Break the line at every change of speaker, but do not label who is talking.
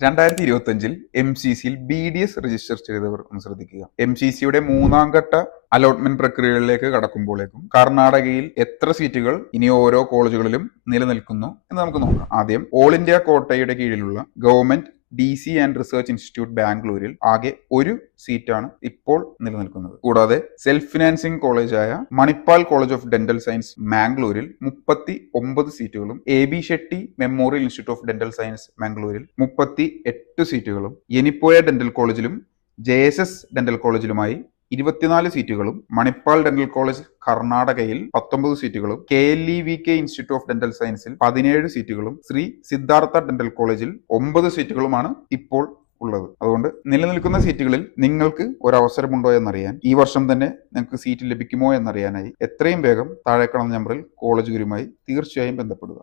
രണ്ടായിരത്തി ഇരുപത്തി അഞ്ചിൽ എം സി സിയിൽ ബി ഡി എസ് രജിസ്റ്റർ ചെയ്തവർ ഒന്ന് ശ്രദ്ധിക്കുക. എം സി സിയുടെ മൂന്നാം ഘട്ട അലോട്ട്മെന്റ് പ്രക്രിയകളിലേക്ക് കടക്കുമ്പോഴേക്കും കർണാടകയിൽ എത്ര സീറ്റുകൾ ഇനി ഓരോ കോളേജുകളിലും നിലനിൽക്കുന്നു എന്ന് നമുക്ക് നോക്കാം. ആദ്യം ഓൾ ഇന്ത്യ കോട്ടയുടെ കീഴിലുള്ള government D C and research institute ബാംഗ്ലൂരിൽ ആകെ ഒരു സീറ്റാണ് ഇപ്പോൾ നിലനിൽക്കുന്നത്. കൂടാതെ self financing കോളേജായ Manipal college of dental science മാംഗ്ലൂരിൽ മുപ്പത്തി ഒമ്പത് സീറ്റുകളും A B Shetty memorial institute of dental science മാംഗ്ലൂരിൽ മുപ്പത്തി എട്ട് സീറ്റുകളും എനിപ്പോയ ഡെന്റൽ കോളേജിലും ജെ എസ് എസ് ഡെന്റൽ കോളേജിലുമായി ഇരുപത്തിനാല് സീറ്റുകളും മണിപ്പാൽ ഡെന്റൽ കോളേജ് കർണാടകയിൽ പത്തൊമ്പത് സീറ്റുകളും K L E V K institute of dental സയൻസിൽ പതിനേഴ് സീറ്റുകളും ശ്രീ സിദ്ധാർത്ഥ ഡെന്റൽ കോളേജിൽ ഒമ്പത് സീറ്റുകളുമാണ് ഇപ്പോൾ ഉള്ളത്. അതുകൊണ്ട് നിലനിൽക്കുന്ന സീറ്റുകളിൽ നിങ്ങൾക്ക് ഒരു എന്നറിയാൻ ഈ വർഷം തന്നെ നിങ്ങൾക്ക് സീറ്റ് ലഭിക്കുമോ എന്നറിയാനായി എത്രയും വേഗം താഴെ നമ്പറിൽ കോളേജുകളുമായി തീർച്ചയായും ബന്ധപ്പെടുക.